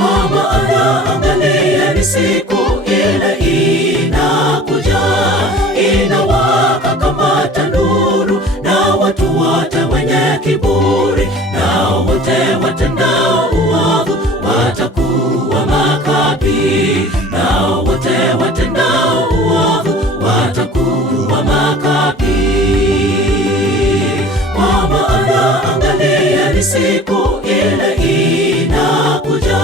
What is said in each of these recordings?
Kwa maana angalieni, siku ile inakuja, inawaka kama tanuru, na watu wote wenye kiburi, nao wote watendao uovu watakuwa makapi, nao wote watendao uovu watakuwa makapi. Kwa maana angalieni, siku ile inakuja,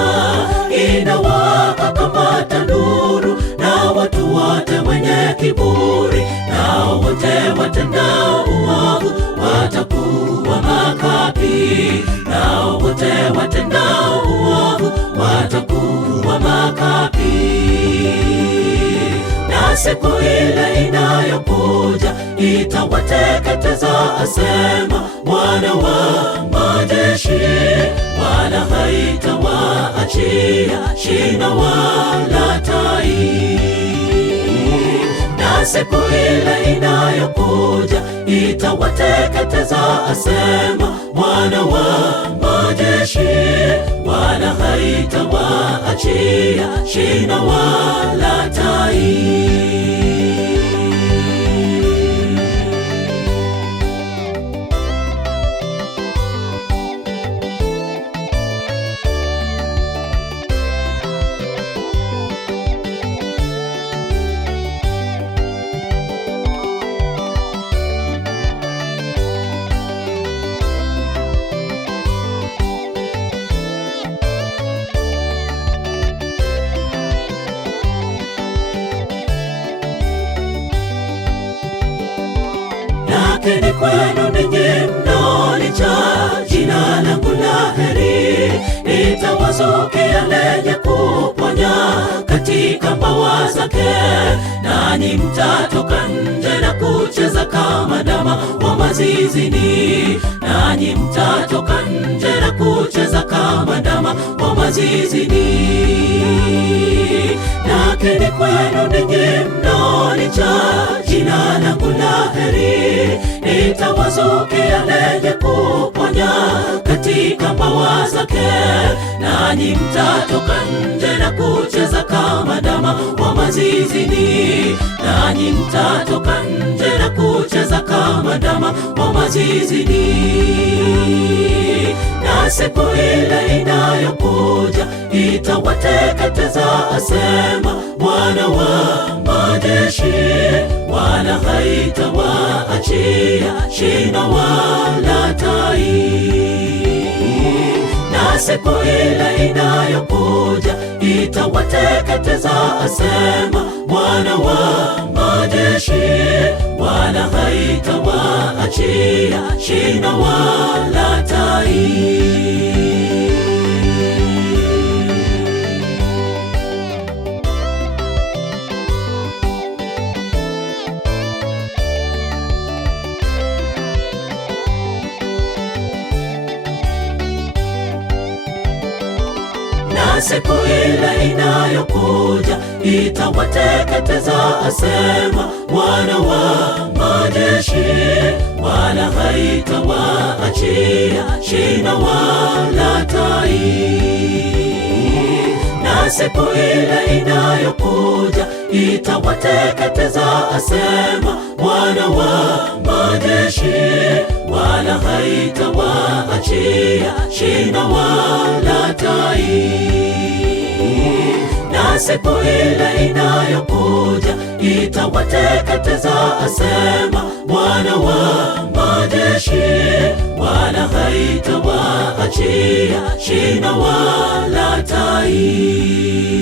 inawaka kama tanuru, na watu wote wenye kiburi, nao wote watendao uovu watakuwa makapi, nao wote watendao uovu watakuwa makapi. Na siku ile inayokuja itawateketeza, asema Bwana wa majeshi, wala haitawaachia shina wala tai. Na siku ile inayokuja itawateketeza, asema Bwana wa majeshi, wala haitawaachia shina wala tai. Lakini kwenu ninyi mnaolicha jina langu la heri, nitawazukia lenye kuponya katika mbawa zake, nanyi mtatoka nje na kucheza kama ndama wa mazizini, nanyi mtatoka nje na kucheza kama ndama wa mazizini. Lakini kwenu ninyi mnaolicha jina langu la heri, nitawazukia lenye kuponya katika mbawa zake, nanyi mtatoka nje na kucheza kama ndama wa mazizini, nanyi mtatoka nje na kucheza kama ndama wa mazizini. Na siku ile inayokuja itawateketeza, asema Bwana wa majeshi, wala haitawaachia shina wala tai. Na siku ile inayokuja itawateketeza, asema Bwana wa majeshi, wala haitawaachia shina wala tai. Na siku ile inayokuja itawateketeza, asema Bwana wa majeshi, wala haitawaachia shina wala tai. Na siku ile inayokuja itawateketeza, asema Bwana wa majeshi, wala haitawaachia shina wala tai. Na siku ile inayokuja itawateketeza, asema Bwana wa majeshi, wala haitawaachia shina wala tai.